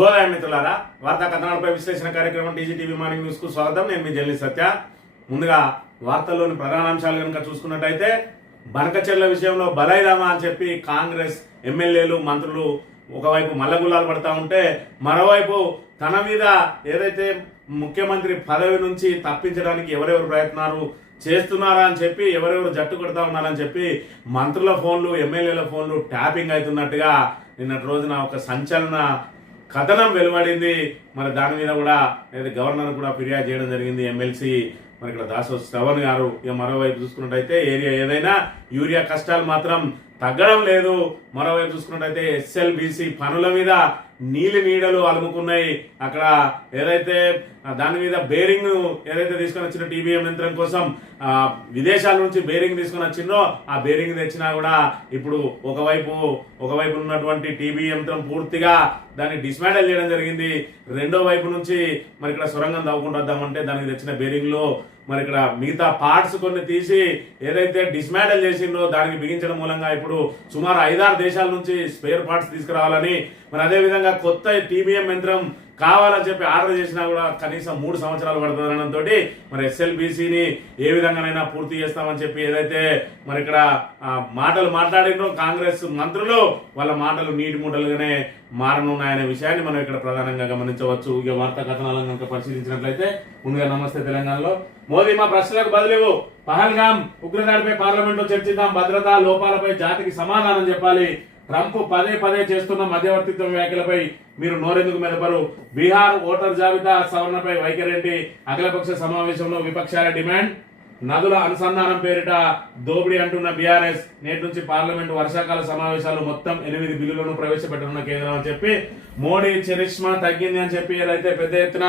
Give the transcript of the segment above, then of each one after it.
శుభోదయం మిత్రులారా, వార్తా కథనాలపై విశ్లేషణ కార్యక్రమం టీజీటీవీ మార్నింగ్ న్యూస్ కు స్వాగతం. నేను మీ జల్లి సత్య. ముందుగా వార్తల్లోని ప్రధానాంశాలు కనుక చూసుకున్నట్టయితే, బనకచెర్ల విషయంలో బలైరామా అని చెప్పి కాంగ్రెస్ ఎమ్మెల్యేలు మంత్రులు ఒకవైపు మల్లగుల్లాలు పడతా ఉంటే, మరోవైపు తన మీద ఏదైతే ముఖ్యమంత్రి పదవి నుంచి తప్పించడానికి ఎవరెవరు ప్రయత్నాలు చేస్తున్నారా అని చెప్పి, ఎవరెవరు జట్టు కొడతా ఉన్నారని చెప్పి మంత్రుల ఫోన్లు ఎమ్మెల్యేల ఫోన్లు ట్యాపింగ్ అవుతున్నట్టుగా నిన్నటి రోజున ఒక సంచలన కథనం వెలువడింది. మరి దాని మీద కూడా గవర్నర్ కూడా ఫిర్యాదు చేయడం జరిగింది ఎమ్మెల్సీ. మరి ఇక్కడ దాసోజు శ్రవణ్ గారు. ఇక మరోవైపు చూసుకున్నట్టయితే ఏరియా ఏదైనా యూరియా కష్టాలు మాత్రం తగ్గడం లేదు. మరోవైపు చూసుకున్నట్టయితే ఎస్ఎల్బిసి పనుల మీద నీడలు అలుముకున్నాయి. అక్కడ ఏదైతే దాని మీద బేరింగ్ ఏదైతే తీసుకొని వచ్చిన టీబీఎం యంత్రం కోసం విదేశాల నుంచి బేరింగ్ తీసుకొని వచ్చిందో, ఆ బేరింగ్ తెచ్చినా కూడా ఇప్పుడు ఒకవైపు ఉన్నటువంటి టీబీ యంత్రం పూర్తిగా దాన్ని డిస్మాండిల్ చేయడం జరిగింది. రెండో వైపు నుంచి మరి ఇక్కడ సొరంగం తవ్వుకుంటూ వద్దామంటే దానికి తెచ్చిన బేరింగ్ లో మరి ఇక్కడ మిగతా పార్ట్స్ కొన్ని తీసి ఏదైతే డిస్మాండిల్ చేసిందో దానికి బిగించడం మూలంగా ఇప్పుడు సుమారు 5-6 దేశాల నుంచి స్పేర్ పార్ట్స్ తీసుకురావాలని, మరి అదే విధంగా కొత్త టీబీఎం యంత్రం కావాలని చెప్పి ఆర్డర్ చేసినా కూడా కనీసం 3 సంవత్సరాలు పడుతుందనడంతో మరి ఎస్ఎల్బిసిని ఏ విధంగానైనా పూర్తి చేస్తామని చెప్పి ఏదైతే మరి ఇక్కడ మాటలు మాట్లాడినో కాంగ్రెస్ మంత్రులు, వాళ్ళ మాటలు నీటి మూటలుగానే మారనున్నాయనే విషయాన్ని మనం ఇక్కడ ప్రధానంగా గమనించవచ్చు. ఇక వార్తా కథనాలను కనుక పరిశీలించినట్లయితే, ముందుగా నమస్తే తెలంగాణలో మోదీ మా ప్రశ్నలకు బదులు పహల్గాం ఉగ్రదాడిపై పార్లమెంట్ లో చర్చిద్దాం, భద్రతా లోపాలపై జాతికి సమాధానం చెప్పాలి, ట్రంప్ పదే చేస్తున్న మధ్యవర్తిత్వం వ్యాఖ్యలపై మీరు నోరెందుకు మెదపరు, బీహార్ ఓటర్ జాబితా సవరణపై వైఖరేంటి, అఖిలపక్ష సమావేశంలో విపక్షాల డిమాండ్, నదుల అనుసంధానం పేరిట దోపిడీ అంటున్న బీఆర్ఎస్, నేటి నుంచి పార్లమెంటు వర్షాకాల సమావేశాలు, మొత్తం 8 బిల్లులను ప్రవేశపెట్టనున్న కేంద్రం అని చెప్పి, మోడీ చరిష్మా తగ్గింది అని చెప్పి ఏదైతే పెద్ద ఎత్తున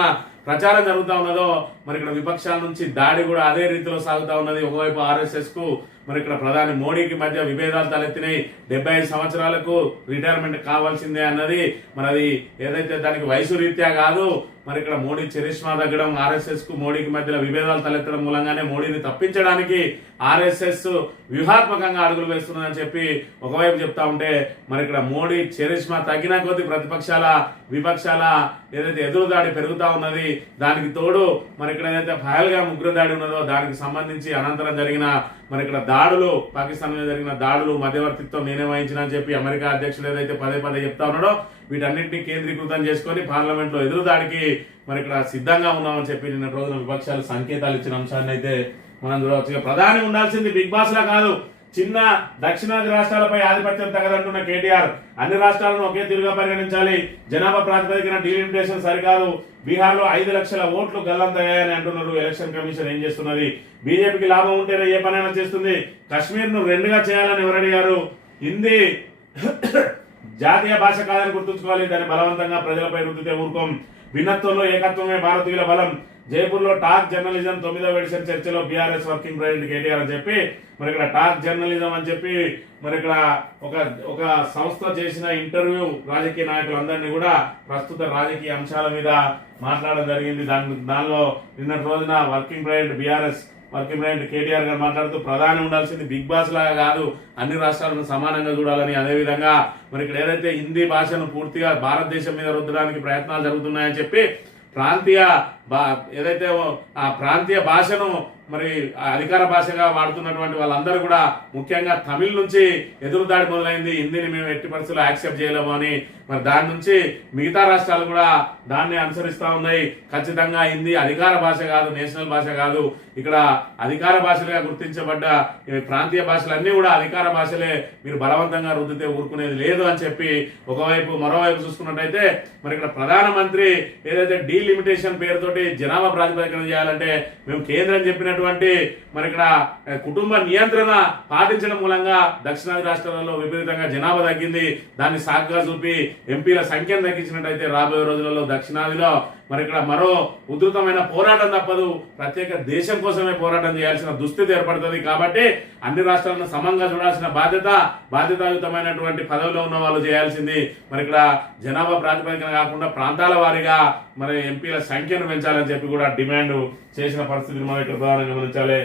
ప్రచారం జరుగుతా ఉన్నదో, మరి ఇక్కడ విపక్షాల నుంచి దాడి కూడా అదే రీతిలో సాగుతా ఉన్నది. ఒకవైపు ఆర్ఎస్ఎస్ కు మరి ఇక్కడ ప్రధాని మోడీకి మధ్య విభేదాలు తలెత్తినాయి. 75 సంవత్సరాలకు రిటైర్మెంట్ కావాల్సిందే అన్నది, మరి అది ఏదైతే దానికి వయసు రీత్యా కాదు, మరి ఇక్కడ మోడీ చరిష్మా తగ్గడం, ఆర్ఎస్ఎస్ కు మోడీకి మధ్యలో విభేదాలు తలెత్తడం మూలంగానే మోడీని తప్పించడానికి ఆర్ఎస్ఎస్ వ్యూహాత్మకంగా అడుగులు వేస్తున్నదని చెప్పి ఒకవైపు చెప్తా ఉంటే, మరి ఇక్కడ మోడీ చరిష్మా తగ్గిన కొద్ది ప్రతిపక్షాల విపక్షాల ఏదైతే ఎదురుదాడి పెరుగుతా ఉన్నది. దానికి తోడు మరి ఇక్కడ ఏదైతే పహల్గాం ఉగ్రదాడి ఉన్నదో దానికి సంబంధించి అనంతరం జరిగిన మరి ఇక్కడ దాడులు, పాకిస్తాన్ మీద జరిగిన దాడులు మధ్యవర్తిత్వం నేనే వహించిన అని చెప్పి అమెరికా అధ్యక్షుడు ఏదైతే పదే చెప్తా ఉన్నాడో, వీటన్నింటినీ కేంద్రీకృతం చేసుకొని పార్లమెంట్ లో ఎదురుదాడికి మరి ఇక్కడ సిద్ధంగా ఉన్నామని చెప్పి నిన్న రోజున విపక్షాలు సంకేతాలు ఇచ్చిన అంశాన్ని అయితే మనం చూడవచ్చు. ప్రధాని ఉండాల్సింది బిగ్ బాస్ లా కాదు, చిన్న దక్షిణాది రాష్ట్రాలపై ఆధిపత్యం తగదంటున్న కేటీఆర్, అన్ని రాష్ట్రాలను ఒకే తీరుగా పరిగణించాలి, జనాభా ప్రాతిపదికన డీలిమిటేషన్ సరికాదు, బీహార్ లో 5 లక్షల ఓట్లు గల్లంతయ్యాయని అంటున్నారు. ఎలక్షన్ కమిషన్ ఏం చేస్తున్నది? బీజేపీకి లాభం ఉంటేనే ఏ పనైనా చేస్తుంది. కశ్మీర్ ను 2గా చేయాలని ఎవరు అడిగారు? హిందీ జాతీయ భాష కాదని గుర్తుంచుకోవాలి, దాన్ని బలవంతంగా ప్రజలపై రుద్దితే ఊరుకోం, భిన్నత్వంలో ఏకత్వమే భారతీయుల బలం, జైపూర్ లో టాక్ జర్నలిజం 9వ ఎడిషన్ చర్చలో బీఆర్ఎస్ వర్కింగ్ ప్రెసిడెంట్ కేటీఆర్ అని చెప్పి మరి ఇక్కడ టాక్ జర్నలిజం అని చెప్పి మరి ఇక్కడ ఒక సంస్థ చేసిన ఇంటర్వ్యూ రాజకీయ నాయకులందరినీ కూడా ప్రస్తుత రాజకీయ అంశాల మీద మాట్లాడడం జరిగింది. దానిలో నిన్నటి రోజున working president BRS working president KTR గారు మాట్లాడుతూ, ప్రధాని ఉండాల్సింది బిగ్ బాస్ లాగా కాదు, అన్ని రాష్ట్రాలను సమానంగా చూడాలని, అదేవిధంగా మరి ఇక్కడ ఏదైతే హిందీ భాషను పూర్తిగా భారతదేశం మీద రుద్దడానికి ప్రయత్నాలు జరుగుతున్నాయని చెప్పి ఏదైతే ఆ ప్రాంతీయ భాషను మరి అధికార భాషగా వాడుతున్నటువంటి వాళ్ళందరూ కూడా ముఖ్యంగా తమిళ్ నుంచి ఎదురుదాడి మొదలైంది. హిందీని మేము ఎట్టి పరిస్థితుల్లో యాక్సెప్ట్ చేయలేము అని, మరి దాని నుంచి మిగతా రాష్ట్రాలు కూడా దాన్ని అనుసరిస్తా ఉన్నాయి. ఖచ్చితంగా హిందీ అధికార భాష కాదు, నేషనల్ భాష కాదు, ఇక్కడ అధికార భాషలుగా గుర్తించబడ్డ ప్రాంతీయ భాషలన్నీ కూడా అధికార భాషలే, మీరు బలవంతంగా రుద్దితే ఊరుకునేది లేదు అని చెప్పి ఒకవైపు, మరోవైపు చూసుకున్నట్టయితే మరి ఇక్కడ ప్రధానమంత్రి ఏదైతే డీలిమిటేషన్ పేరుతోటి జనాభా ప్రాతిపదికన చేయాలంటే, మేము కేంద్రం చెప్పినటువంటి మరి ఇక్కడ కుటుంబ నియంత్రణ పాటించడం మూలంగా దక్షిణాది రాష్ట్రాలలో విపరీతంగా జనాభా తగ్గింది. దాన్ని సాకుగా చూపి ఎంపీల సంఖ్యను తగ్గించినట్టయితే రాబోయే రోజులలో దక్షిణాదిలో మరి ఇక్కడ మరో ఉధృతమైన పోరాటం తప్పదు, ప్రత్యేక దేశం కోసమే పోరాటం చేయాల్సిన దుస్థితి ఏర్పడుతుంది. కాబట్టి అన్ని రాష్ట్రాలను సమంగా చూడాల్సిన బాధ్యతాయుతమైనటువంటి పదవిలో ఉన్న వాళ్ళు చేయాల్సింది మరి ఇక్కడ జనాభా ప్రాతిపదికన కాకుండా ప్రాంతాల వారీగా మరి ఎంపీల సంఖ్యను పెంచాలని చెప్పి కూడా డిమాండ్ చేసిన పరిస్థితిని మనం ఇక్కడ ప్రధానంగా గమనించాలి.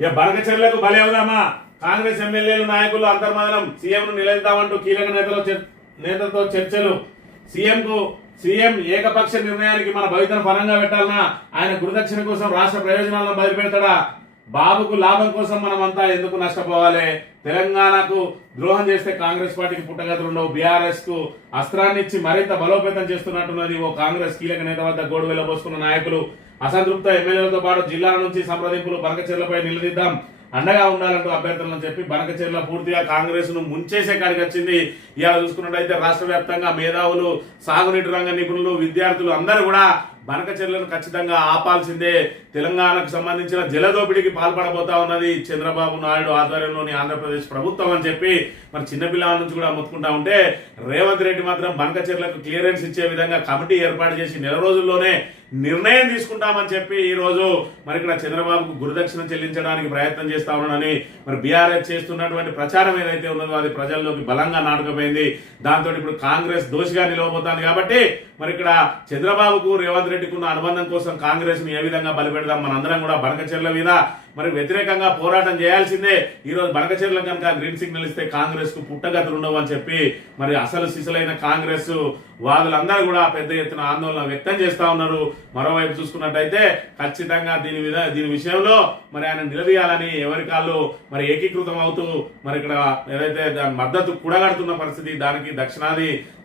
ఇక బనకచెర్లకు బలి అవుదామా, కాంగ్రెస్ ఎమ్మెల్యేలు నాయకులు అంతర్మదనం, సీఎంను నిలదీద్దామంటూ కీలక నేతలతో చర్చలు, సీఎం ఏకపక్ష నిర్ణయానికి మన భవితను పరంగా పెట్టాలన్నా ఆయన గురుదక్షిణ కోసం రాష్ట్ర ప్రయోజనాలను బయలుపెడతాడా? బాబుకు లాభం కోసం మనమంతా ఎందుకు నష్టపోవాలి? తెలంగాణకు ద్రోహం చేస్తే కాంగ్రెస్ పార్టీకి పుట్టగతులుండవు. బీఆర్ఎస్ కు అస్త్రాన్ని ఇచ్చి మరింత బలోపేతం చేస్తున్నట్టున్నది ఓ కాంగ్రెస్ కీలక నేత వద్ద గోడు వెళ్ళబోసుకున్న నాయకులు. అసంతృప్త ఎమ్మెల్యేలతో పాటు జిల్లాల నుంచి సంప్రదింపులు. బనకచెర్లపై నిలదీద్దాం, అండగా ఉండాలంటూ అభ్యర్థులను చెప్పి బనకచెర్ల పూర్తిగా కాంగ్రెస్ ను ముంచేసే కాడికి వచ్చింది. ఇవాళ చూసుకున్నట్టయితే రాష్ట్ర వ్యాప్తంగా మేధావులు, సాగునీటి రంగ నిపుణులు, విద్యార్థులు అందరూ కూడా బనకచెర్లను ఖచ్చితంగా ఆపాల్సిందే. తెలంగాణకు సంబంధించిన జలదోపిడికి పాల్పడబోతా ఉన్నది చంద్రబాబు నాయుడు ఆధ్వర్యంలోని ఆంధ్రప్రదేశ్ ప్రభుత్వం అని చెప్పి మరి చిన్నపిల్లల నుంచి కూడా మొత్తుకుంటా ఉంటే, రేవంత్ రెడ్డి మాత్రం బనకచెర్లకు క్లియరెన్స్ ఇచ్చే విధంగా కమిటీ ఏర్పాటు చేసి నెల రోజుల్లోనే నిర్ణయం తీసుకుంటామని చెప్పి ఈ రోజు మరి ఇక్కడ చంద్రబాబుకు గురుదక్షిణ చెల్లించడానికి ప్రయత్నం చేస్తా ఉన్నానని మరి బీఆర్ఎస్ చేస్తున్నటువంటి ప్రచారం ఏదైతే ఉన్నదో అది ప్రజల్లోకి బలంగా నాటుకుపోయింది. దాంతో ఇప్పుడు కాంగ్రెస్ దోషిగా నిలవబోతోంది. కాబట్టి మరి ఇక్కడ చంద్రబాబుకు రేవంత్ రెడ్డికి ఉన్న అనుబంధం కోసం కాంగ్రెస్ ను ఏ విధంగా బలిపెడదాం, మనందరం కూడా బనకచెర్ల మీద మరి వ్యతిరేకంగా పోరాటం చేయాల్సిందే. ఈ రోజు బనకచెర్ల కనుక గ్రీన్ సిగ్నల్ ఇస్తే కాంగ్రెస్ కు పుట్టగతులు ఉండవు అని చెప్పి మరి అసలు సిసలైన కాంగ్రెస్ వాదులందరూ కూడా పెద్ద ఎత్తున ఆందోళన వ్యక్తం చేస్తా ఉన్నారు. మరోవైపు చూసుకున్నట్టయితే ఖచ్చితంగా దీని విషయంలో మరి ఆయన నిలదీయాలని ఎవరి కాళ్ళు మరి ఏకీకృతం అవుతూ మరి ఇక్కడ ఏదైతే దాని మద్దతు కూడగడుతున్న పరిస్థితి, దానికి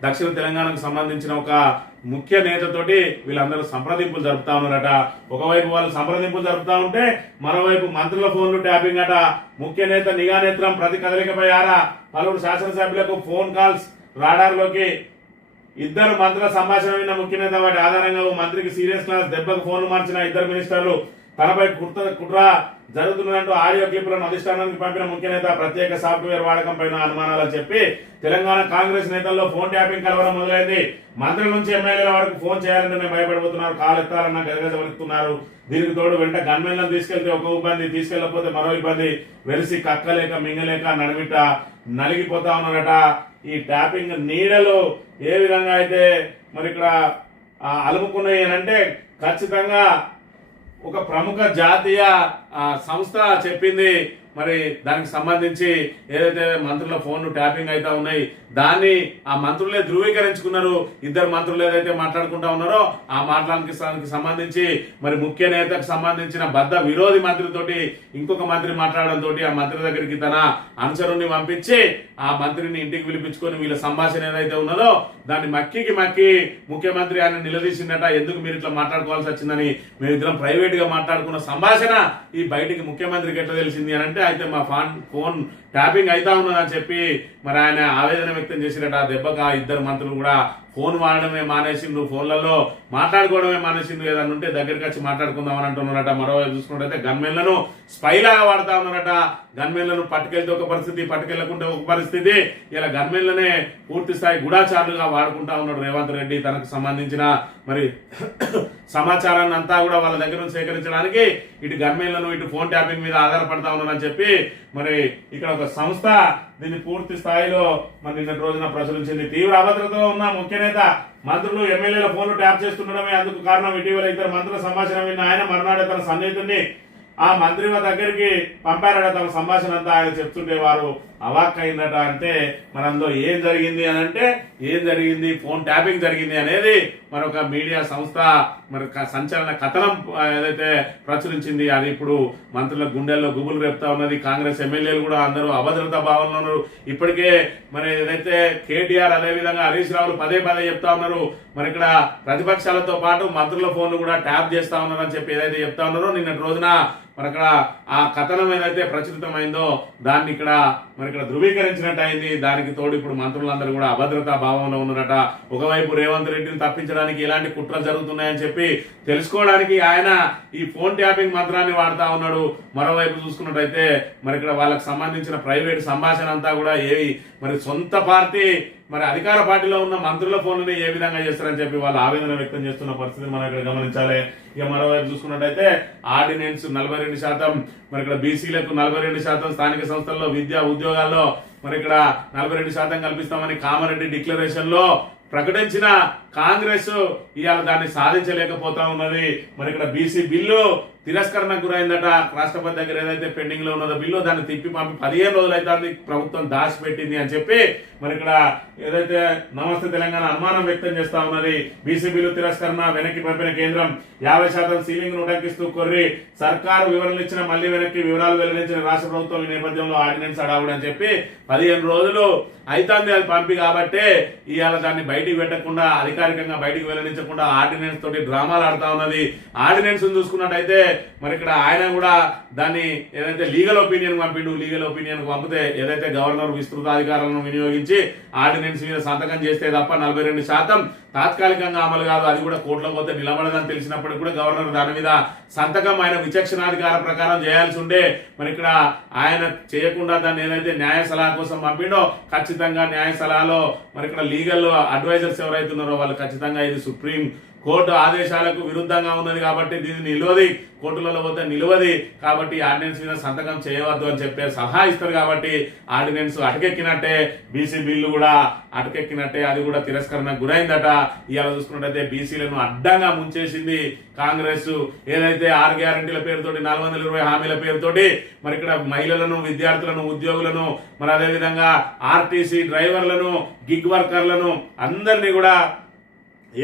దక్షిణ తెలంగాణకు సంబంధించిన ఒక ముఖ్య నేతతోటి వీళ్ళందరూ సంప్రదింపులు జరుపుతా ఉన్నారట. ఒకవైపు వాళ్ళు సంప్రదింపులు జరుపుతా ఉంటే మరోవైపు మంత్రుల ఫోన్లు ట్యాపింగ్ అట. ముఖ్య నేత నిఘా నేత్రం ప్రతి కదలికపై ఆరా. పలువురు శాసనసభ్యులకు ఫోన్ కాల్స్ రాడార్లోకి. ఇద్దరు మంత్రుల సంభాషణ విన్న ముఖ్య నేత వాటి ఆధారంగా ఓ మంత్రికి సీరియస్ క్లాస్. దెబ్బకు ఫోన్లు మార్చిన ఇద్దరు మినిస్టర్లు. తనపై కుట్ర జరుగుతున్నదంటూ ఆడియో క్లిప్లను అధిష్టానానికి పంపిన ముఖ్య నేత. ప్రత్యేక సాఫ్ట్వేర్ వాడకం పైన అనుమానాలని చెప్పి తెలంగాణ కాంగ్రెస్ నేతల్లో ఫోన్ ట్యాపింగ్ కలవడం మొదలైంది. మంత్రుల నుంచి ఎమ్మెల్యేల వరకు ఫోన్ చేయాలంటేనే భయపడిపోతున్నారు. కాలు ఎత్తాలన్నా గజగజ వణుకుతున్నారు. దీనికి తోడు వెంట గన్మెన్లను తీసుకెళ్తే ఒక ఇబ్బంది, తీసుకెళ్లకపోతే మరో ఇబ్బంది. వెలిసి కక్కలేక మింగలేక నడిమిట నలిగిపోతా ఉన్నారట. ఈ ట్యాపింగ్ నీడలు ఏ విధంగా అయితే మరి ఇక్కడ అలుముకున్నాయి అంటే ఖచ్చితంగా ఒక ప్రముఖ జాతీయ సంస్థ చెప్పింది. మరి దానికి సంబంధించి ఏదైతే మంత్రుల ఫోన్లు ట్యాపింగ్ అయితే ఉన్నాయి దాన్ని ఆ మంత్రులే ధృవీకరించుకున్నారు. ఇద్దరు మంత్రులు ఏదైతే మాట్లాడుకుంటా ఉన్నారో ఆ మాటలకి సంబంధించి మరి ముఖ్య నేతకు సంబంధించిన బద్ద విరోధి మంత్రితోటి ఇంకొక మంత్రి మాట్లాడడంతో ఆ మంత్రి దగ్గరికి తన అనుచరుణ్ణి పంపించి ఆ మంత్రిని ఇంటికి పిలిపించుకొని వీళ్ళ సంభాషణ ఏదైతే ఉన్నదో దాన్ని మక్కి ముఖ్యమంత్రి ఆయన నిలదీసిందట. ఎందుకు మీరు ఇట్లా మాట్లాడుకోవాల్సి వచ్చిందని. మేమిద్దరం ప్రైవేట్ గా మాట్లాడుకున్న సంభాషణ ఈ బయటికి ముఖ్యమంత్రికి ఎట్లా తెలిసింది అని అంటే అయితే మా ఫోన్ ట్యాపింగ్ అయితా ఉన్నదని చెప్పి మరి ఆయన ఆవేదన వ్యక్తం చేసినట్టు. ఆ దెబ్బకు ఆ ఇద్దరు మంత్రులు కూడా ఫోన్ వాడడమే మానేసిండ్రు, ఫోన్లలో మాట్లాడుకోవడమే మానేసిండ్రు. ఏదన్నా ఉంటే దగ్గరికి వచ్చి మాట్లాడుకుందామని అంటున్నారట. మరోవైపు చూసుకున్నట్టయితే గన్మెన్లను స్పైలాగా వాడుతా ఉన్నారట. గన్మెన్లను పట్టుకెళ్తే ఒక పరిస్థితి, పట్టుకెళ్లకుంటే ఒక పరిస్థితి. ఇలా గన్మెన్లనే పూర్తి స్థాయి గూఢాచారులుగా వాడుకుంటా ఉన్నాడు రేవంత్ రెడ్డి. తనకు సంబంధించిన మరి సమాచారాన్ని అంతా కూడా వాళ్ళ దగ్గర నుంచి సేకరించడానికి ఇటు గన్మెన్లను ఇటు ఫోన్ ట్యాపింగ్ మీద ఆధారపడతా ఉన్నారని చెప్పి మరి ఇక్కడ ఒక సంస్థ దీన్ని పూర్తి స్థాయిలో మరి నిన్నటి రోజున ప్రచురించింది. తీవ్ర అభద్రతలో ఉన్న ముఖ్య నేత మంత్రులు ఎమ్మెల్యేల ఫోన్లు ట్యాప్ చేస్తుండడమే అందుకు కారణం. ఇటీవల ఇద్దరు మంత్రుల సంభాషణ విన్న ఆయన మరునాడే తన సన్నిహితుడిని ఆ మంత్రి దగ్గరికి పంపారట. తమ సంభాషణ అంతా ఆయన చెప్తుంటే వారు అవాక్ అయిందట. అంటే మరి అందులో ఏం జరిగింది అని అంటే ఏం జరిగింది, ఫోన్ ట్యాపింగ్ జరిగింది అనేది మరొక మీడియా సంస్థ మరి సంచలన కథనం ఏదైతే ప్రచురించింది. అది ఇప్పుడు మంత్రుల గుండెల్లో గుబులు రేపుతా ఉన్నది. కాంగ్రెస్ ఎమ్మెల్యేలు కూడా అందరూ అభద్రతా భావంలో ఉన్నారు. ఇప్పటికే మరి ఏదైతే కేటీఆర్ అదేవిధంగా హరీష్ రావులు పదే చెప్తా ఉన్నారు. మరి ఇక్కడ ప్రతిపక్షాలతో పాటు మంత్రుల ఫోన్లు కూడా ట్యాప్ చేస్తా ఉన్నారని చెప్పి ఏదైతే చెప్తా ఉన్నారో నిన్నటి రోజున మరి అక్కడ ఆ కథనం ఏదైతే ప్రచురితమైందో దాన్ని ఇక్కడ మరి ఇక్కడ ధృవీకరించినట్టు అయింది. దానికి తోడు ఇప్పుడు మంత్రులందరూ కూడా అభద్రతా భావంలో ఉన్నారట. ఒకవైపు రేవంత్ రెడ్డిని తప్పించడానికి ఎలాంటి కుట్రలు జరుగుతున్నాయని చెప్పి తెలుసుకోవడానికి ఆయన ఈ ఫోన్ ట్యాపింగ్ మంత్రాన్ని వాడుతా ఉన్నాడు. మరోవైపు చూసుకున్నట్టయితే మరి ఇక్కడ వాళ్ళకి సంబంధించిన ప్రైవేట్ సంభాషణ అంతా కూడా ఏవి మరి సొంత పార్టీ మరి అధికార పార్టీలో ఉన్న మంత్రుల ఫోన్లని ఏ విధంగా చేస్తారని చెప్పి వాళ్ళు ఆవేదన వ్యక్తం చేస్తున్న పరిస్థితిని మనం ఇక్కడ గమనించాలి. ఇక మరోవైపు చూసుకున్నట్టయితే ఆర్డినెన్స్ 42%, మరి ఇక్కడ బీసీలకు 42%, స్థానిక సంస్థల్లో విద్యా ఉద్యోగాల్లో మరి ఇక్కడ 42% కల్పిస్తామని కామారెడ్డి డిక్లరేషన్ లో ప్రకటించిన కాంగ్రెస్ ఇవాళ దాన్ని సాధించలేకపోతా ఉన్నది. మరి ఇక్కడ బీసీ బిల్లు తిరస్కరణకు గురైందట. రాష్ట్రపతి దగ్గర ఏదైతే పెండింగ్ లో ఉన్నదో బిల్లు దాన్ని తిప్పి పంపి 15 రోజులు అయితే ప్రభుత్వం దాచిపెట్టింది అని చెప్పి మరి ఇక్కడ ఏదైతే నమస్తే తెలంగాణ అనుమానం వ్యక్తం చేస్తా ఉన్నది. బీసీ బిల్లు తిరస్కరణ వెనక్కి పంపిన కేంద్రం 50% సీలింగ్ ఉటంకిస్తూ కొర్రి సర్కారు వివరణలు ఇచ్చిన మళ్లీ వెనక్కి వివరాలు వెల్లడించిన రాష్ట్ర ప్రభుత్వం ఈ నేపథ్యంలో ఆర్డినెన్స్ అడావుడు అని చెప్పి 15 రోజులు అయితుంది అది పంపి కాబట్టే ఇవాళ దాన్ని బయటికి పెట్టకుండా అధికారికంగా బయటికి వెల్లడించకుండా ఆర్డినెన్స్ తోటి డ్రామాలు ఆడుతా ఉన్నది. ఆర్డినెన్స్ చూసుకున్నట్టయితే మరి ఇక్కడ ఆయన కూడా దాన్ని ఏదైతే లీగల్ ఒపీనియన్ పంపిండు, లీగల్ ఒపీనియన్ పంపితే ఏదైతే గవర్నర్ విస్తృత అధికారాలను వినియోగించి ఆర్డినెన్స్ మీద సంతకం చేస్తే తప్ప 42% తాత్కాలికంగా అమలు కాదు, అది కూడా కోర్టులో పోతే నిలబడదని తెలిసినప్పటికీ కూడా గవర్నర్ దాని మీద సంతకం ఆయన విచక్షణాధికార ప్రకారం చేయాల్సి ఉండే. మరి ఇక్కడ ఆయన చేయకుండా దాన్ని ఏదైతే న్యాయ సలహా కోసం పంపిండో ఖచ్చితంగా న్యాయ సలహాలో మరి ఇక్కడ లీగల్ అడ్వైజర్స్ ఎవరైతే ఉన్నారో వాళ్ళు ఖచ్చితంగా ఇది సుప్రీం కోర్టు ఆదేశాలకు విరుద్ధంగా ఉన్నది కాబట్టి దీన్ని నిలవది, కోర్టులలో పోతే నిలవది కాబట్టి ఆర్డినెన్స్ మీద సంతకం చేయవద్దు అని చెప్పే సలహా ఇస్తారు. కాబట్టి ఆర్డినెన్స్ అటకెక్కినట్టే, బీసీ బిల్లు కూడా అటకెక్కినట్టే, అది కూడా తిరస్కరణకు గురైందట. ఇవాళ చూసుకున్నట్టయితే బీసీలను అడ్డంగా ముంచేసింది కాంగ్రెస్. ఏదైతే 6 గ్యారంటీల పేరుతోటి 420 హామీల పేరుతోటి మరి ఇక్కడ మహిళలను, విద్యార్థులను, ఉద్యోగులను మరి అదేవిధంగా ఆర్టీసీ డ్రైవర్లను, గిగ్ వర్కర్లను అందరినీ కూడా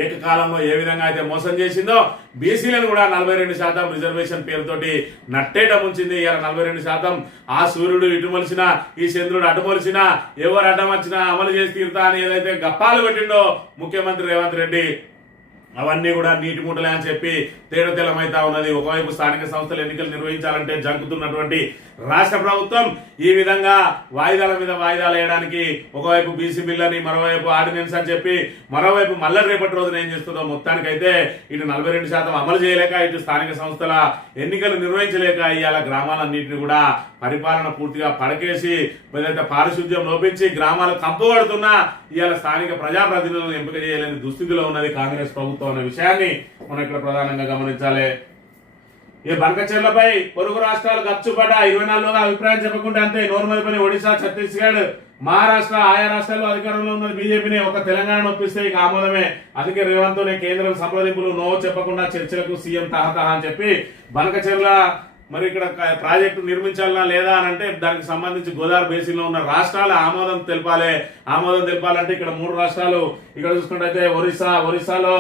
ఏకకాలంలో ఏ విధంగా అయితే మోసం చేసిందో బీసీలను కూడా 42% రిజర్వేషన్ పేరుతోటి నట్టేట ముంచింది. ఇలా 42% ఆ సూర్యుడు ఇటు మలిసినా ఈ చంద్రుడు అటు మలిసినా ఎవరు అడ్డం వచ్చినా అమలు చేసి తీరుతా అని ఏదైతే గప్పాలు పెట్టిండో ముఖ్యమంత్రి రేవంత్ రెడ్డి అవన్నీ కూడా నీటి ముట్టలే అని చెప్పి తేడతెల్లమైతా ఉన్నది. ఒకవైపు స్థానిక సంస్థలు ఎన్నికలు నిర్వహించాలంటే జంకుతున్నటువంటి రాష్ట్ర ప్రభుత్వం ఈ విధంగా వాయిదాల మీద వాయిదాలు వేయడానికి ఒకవైపు బీసీ బిల్ అని, మరోవైపు ఆర్డినెన్స్ అని చెప్పి, మరోవైపు మళ్ళీ రేపటి రోజున ఏం చేస్తుందో మొత్తానికైతే ఇటు 42% అమలు చేయలేక, ఇటు స్థానిక సంస్థల ఎన్నికలు నిర్వహించలేక ఇవాళ గ్రామాలన్నింటినీ కూడా పరిపాలన పూర్తిగా పడకేసి ఏదైతే పారిశుద్ధ్యం లోపించి గ్రామాలు కంపబడుతున్నా ఇవాళ స్థానిక ప్రజాప్రతినిధులను ఎంపిక చేయలేని దుస్థితిలో ఉన్నది కాంగ్రెస్ ప్రభుత్వం అనే విషయాన్ని మనం ఇక్కడ ప్రధానంగా గమనించాలి. ఈ బంకచెర్లపై పొరుగు రాష్ట్రాలు గచ్చుపడ్డ 24లోగా అభిప్రాయం చెప్పకుండా అంతే నోర్మల్ పని ఒడిశా, ఛత్తీస్గఢ్, మహారాష్ట్ర ఆయా రాష్ట్రాల్లో అధికారంలో ఉన్న బీజేపీని ఒక తెలంగాణ ఒప్పిస్తే ఇక ఆమోదమే. అందుకే రేవంత్ కేంద్రం సంప్రదింపులు నో చెప్పకుండా చర్చలకు సీఎం తహతహ అని చెప్పి బంకచెర్ల మరి ఇక్కడ ప్రాజెక్టు నిర్మించాలనా లేదా అని అంటే దానికి సంబంధించి గోదావరి బేసిన్ లో ఉన్న రాష్ట్రాల ఆమోదం తెలపాలి. ఆమోదం తెలపాలంటే ఇక్కడ 3 రాష్ట్రాలు ఇక్కడ చూసుకుంటే ఒరిస్సాలో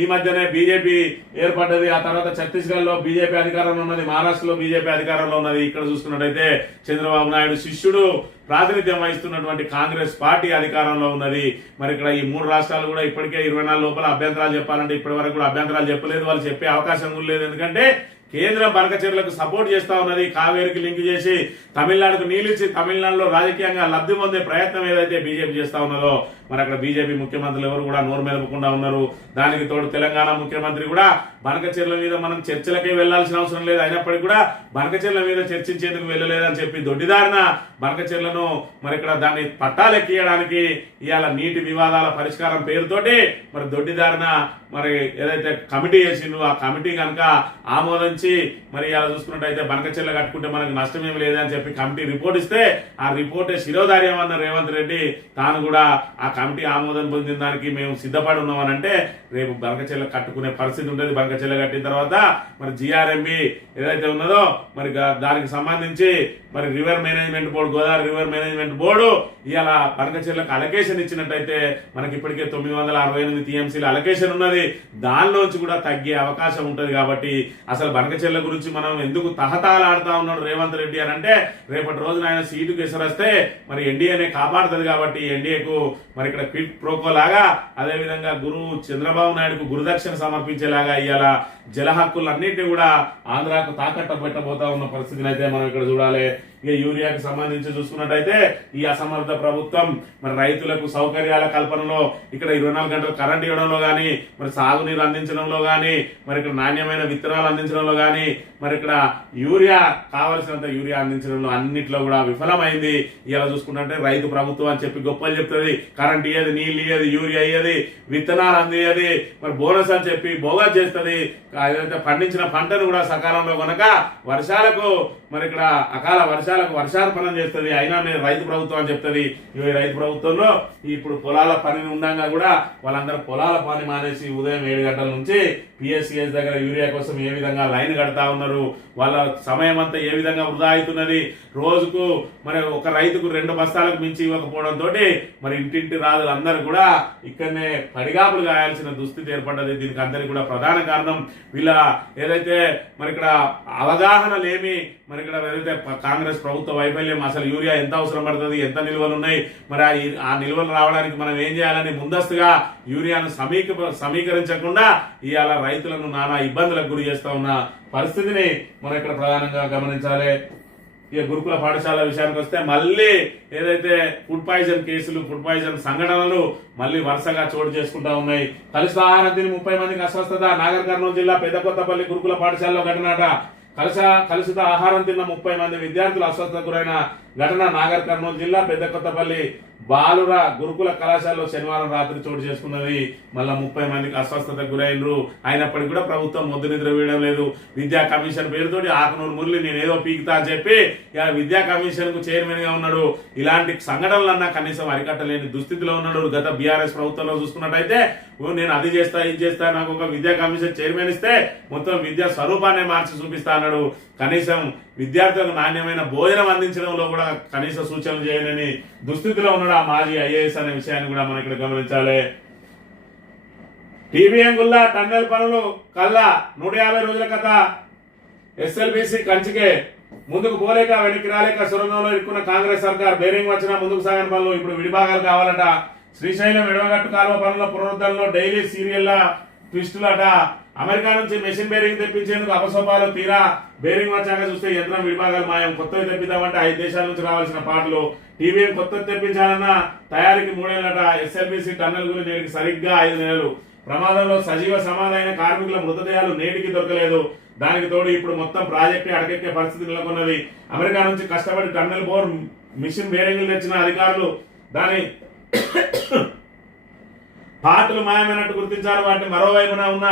ఈ మధ్యనే బీజేపీ ఏర్పడ్డది. ఆ తర్వాత ఛత్తీస్గఢ్ లో బీజేపీ అధికారంలో ఉన్నది, మహారాష్ట్రలో బీజేపీ అధికారంలో ఉన్నది. ఇక్కడ చూసుకున్నట్టయితే చంద్రబాబు నాయుడు శిష్యుడు ప్రాతినిధ్యం వహిస్తున్నటువంటి కాంగ్రెస్ పార్టీ అధికారంలో ఉన్నది. మరి ఇక్కడ ఈ 3 రాష్ట్రాలు కూడా ఇప్పటికే 24 లోపల అభ్యంతరాలు చెప్పాలంటే ఇప్పటి వరకు కూడా అభ్యంతరాలు చెప్పలేదు, వాళ్ళు చెప్పే అవకాశం కూడా లేదు. ఎందుకంటే కేంద్రం బంకచెర్లకు సపోర్ట్ చేస్తా ఉన్నది. కావేరికి లింక్ చేసి తమిళనాడుకు నీళ్ళిచ్చి తమిళనాడులో రాజకీయంగా లబ్ధి పొందే ప్రయత్నం ఏదైతే బీజేపీ చేస్తా ఉన్నదో మరి అక్కడ బీజేపీ ముఖ్యమంత్రులు ఎవరు కూడా నోరు మెదపకుండా ఉన్నారు. దానికి తోడు తెలంగాణ ముఖ్యమంత్రి కూడా బంకచెర్ల మీద మనం చర్చలకే వెళ్లాల్సిన అవసరం లేదు, అయినప్పటికీ కూడా బంకచెర్ల మీద చర్చించేందుకు వెళ్ళలేదని చెప్పి దొడ్డిదారిన బంకచెర్లను మరి ఇక్కడ దాన్ని పట్టాలెక్కియడానికి ఇవాళ నీటి వివాదాల పరిష్కారం పేరుతోటి మరి దొడ్డిదారిన మరి ఏదైతే కమిటీ చేసిండ్రో ఆ కమిటీ కనుక ఆమోదించి మరి ఇలా చూసుకున్నట్టయితే బంకచెర్ల కట్టుకుంటే మనకు నష్టమేమి లేదని చెప్పి కమిటీ రిపోర్ట్ ఇస్తే ఆ రిపోర్టే శిరోధార్యం అన్న రేవంత్ రెడ్డి తాను కూడా ఆ కమిటీ ఆమోదం పొందిన దానికి మేము సిద్ధపడి ఉన్నామని అంటే రేపు బంకచెర్ల కట్టుకునే పరిస్థితి ఉంటుంది. బంకచెర్ల కట్టిన తర్వాత మరి జిఆర్ఎంబి ఏదైతే ఉన్నదో మరి దానికి సంబంధించి మరి river management board, Godavari river management board ఇవాళ బంకచెర్లకు అలొకేషన్ ఇచ్చినట్టయితే మనకి ఇప్పటికే 968 టీఎంసీల అలొకేషన్ ఉన్నది. దానిలోంచి కూడా తగ్గే అవకాశం ఉంటుంది. కాబట్టి అసలు బంకచెర్ల గురించి మనం ఎందుకు తహతాలాడుతా ఉన్నాడు రేవంత్ రెడ్డి అని అంటే రేపటి రోజున ఆయన సీటుకు ఎసరొస్తే మరి ఎన్డీఏనే కాపాడుతుంది. కాబట్టి ఎన్డీఏకు మరి ఇక్కడ క్విట్ ప్రోకో లాగా అదేవిధంగా గురువు చంద్రబాబు నాయుడుకు గురుదక్షిణ సమర్పించేలాగా ఇవాళ జల హక్కులన్నింటినీ కూడా ఆంధ్రాకు తాకట్టు పెట్టబోతా ఉన్న పరిస్థితిని అయితే మనం ఇక్కడ చూడాలి. ఇక యూరియాకి సంబంధించి చూసుకున్నట్టయితే ఈ అసమర్థ ప్రభుత్వం మరి రైతులకు సౌకర్యాల కల్పనలో ఇక్కడ 24 గంటలు కరెంట్ ఇవ్వడంలో గానీ, మరి సాగునీరు అందించడంలో గానీ, మరి ఇక్కడ నాణ్యమైన విత్తనాలు అందించడంలో గానీ, మరి ఇక్కడ యూరియా కావలసినంత యూరియా అందించడంలో అన్నిట్లో కూడా విఫలమైంది. ఇలా చూసుకుంటే రైతు ప్రభుత్వం అని చెప్పి గొప్పలు చెప్తుంది, కరెంట్ ఇయ్యది, నీళ్ళు ఇయ్యది, యూరియా ఇయ్యది, విత్తనాలు అందియ్యది, మరి బోనస్ అని చెప్పి బోగస్ చేస్తుంది. ఏదైతే పండించిన పంటను కూడా సకాలంలో కనుక వర్షాలకు మరి ఇక్కడ అకాల వర్షాలు వర్షాలకు వర్షార్పణం చేస్తుంది. అయినా నేను రైతు ప్రభుత్వం అని చెప్తుంది. ఈ రైతు ప్రభుత్వంలో ఇప్పుడు పొలాల పని ఉండగా కూడా వాళ్ళందరూ పొలాల పని మానేసి ఉదయం 7 గంటల నుంచి పిఎస్సిఎస్ దగ్గర యూరియా కోసం ఏ విధంగా లైన్ కడతా ఉన్నారు, వాళ్ళ సమయం అంతా ఏ విధంగా వృధా అవుతున్నది. రోజుకు మరి ఒక రైతుకు 2 బస్తాలకు మించి ఇవ్వకపోవడంతో మరి ఇంటింటి రాజులు అందరూ కూడా ఇక్కడనే పడిగాపులు గాయాల్సిన దుస్థితి ఏర్పడ్డది. దీనికి అందరికి కూడా ప్రధాన కారణం వీళ్ళ ఏదైతే మరి ఇక్కడ అవగాహన లేమి, మరి ఇక్కడ ఏదైతే కాంగ్రెస్ ప్రభుత్వ వైఫల్యం. అసలు యూరియా ఎంత అవసరం పడుతుంది, ఎంత నిల్వలు ఉన్నాయి, మరి ఆ నిల్వలు రావడానికి మనం ఏం చేయాలని ముందస్తుగా యూరియాను సమీకరించకుండా ఇవాళ రైతులను నానా ఇబ్బందులకు గురి చేస్తా ఉన్న పరిస్థితిని మనం ఇక్కడ ప్రధానంగా గమనించాలి. ఇక గురుకుల పాఠశాల విషయానికి వస్తే మళ్ళీ ఏదైతే ఫుడ్ పాయిజన్ కేసులు, ఫుడ్ పాయిజన్ సంఘటనలు మళ్ళీ వరుసగా చోటు చేసుకుంటా ఉన్నాయి. కలుషిత ఆహారం తిని 30 మందికి అస్వస్థత. నాగర్ కర్నూలు జిల్లా పెద్దకొత్తపల్లి గురుకుల పాఠశాలలో ఘటనట. కలుషిత ఆహారం తిన్న 30 మంది విద్యార్థులు అస్వస్థతకు గురైన ఘటన నాగర్ కర్నూలు జిల్లా పెద్దకొత్తపల్లి బాలుర గురుకుల కళాశాలలో శనివారం రాత్రి చోటు చేసుకున్నది. మళ్ళా 30 మందికి అస్వస్థతకు గురైనరు. అయినప్పటికీ కూడా ప్రభుత్వం మొద్దు నిద్ర వేయడం లేదు. విద్యా కమిషన్ పేరుతోటి ఆకునూరు మురళి నేను ఏదో పీకుతా అని చెప్పి విద్యా కమిషన్ కు చైర్మన్ గా ఉన్నాడు. ఇలాంటి సంఘటనలన్నా కనీసం అరికట్టలేని దుస్థితిలో ఉన్నాడు. గత బీఆర్ఎస్ ప్రభుత్వంలో చూసుకున్నట్టయితే నేను అది చేస్తా ఇది చేస్తా, నాకు ఒక విద్యా కమిషన్ చైర్మన్ ఇస్తే మొత్తం విద్యా స్వరూపాన్ని మార్చి చూపిస్తా అన్నాడు. కనీసం విద్యార్థులకు నాణ్యమైన భోజనం అందించడంలో కూడా కనీస సూచనలు చేయలేని దుస్థితిలో ఉన్నాడు ఆ మాజీ ఐఏఎస్ అనే విషయాన్ని కూడా మనం ఇక్కడ గమనించాలి. టీబీఎం గుల్లా టన్నెల్ పనులు కల్లా 150 రోజుల కథ. ఎస్ఎల్బీసీ కంచికే ముందుకు పోలేక వెనక్కి రాలేక సొరంగంలో ఇరుక్కున్న కాంగ్రెస్ సర్కార్ బేరింగ్ వచ్చినా ముందుకు సాగని పనులు ఇప్పుడు విడిభాగాలు కావాలట. శ్రీశైలం ఎడవగట్టు కాలువ పనుల పునరుద్ధరణలో డైలీ సీరియల్ల ట్విస్టులట. అమెరికా నుంచి మెషిన్ బేరింగ్ తెప్పించేందుకు అపసోపాలు. తీరా బేరింగ్ వచ్చాక చూస్తే యంత్రం విడిభాగాలు మాయం. కొత్తవి తెప్పిద్దామంటే 5 దేశాల నుంచి రావాల్సిన పాటలు. టీవీఎం కొత్తది తెప్పించాలన్న తయారీకి 3 ఏళ్లట. ఎస్ఎల్బీసీ టన్నెల్ గురించి నేటికి సరిగ్గా 5 నెలలు. ప్రమాదంలో సజీవ సమాధైన కార్మికుల మృతదేహాలు నేటికి దొరకలేదు. దానికి తోడు ఇప్పుడు మొత్తం ప్రాజెక్టు అడకెక్కే పరిస్థితి నెలకొన్నది. అమెరికా నుంచి కష్టపడి టన్నెల్ బోర్ మిషన్ బేరింగ్లు తెచ్చిన అధికారులు దాని పాటలు మాయమైనట్టు గుర్తించారు. వాటిని మరోవైపున ఉన్న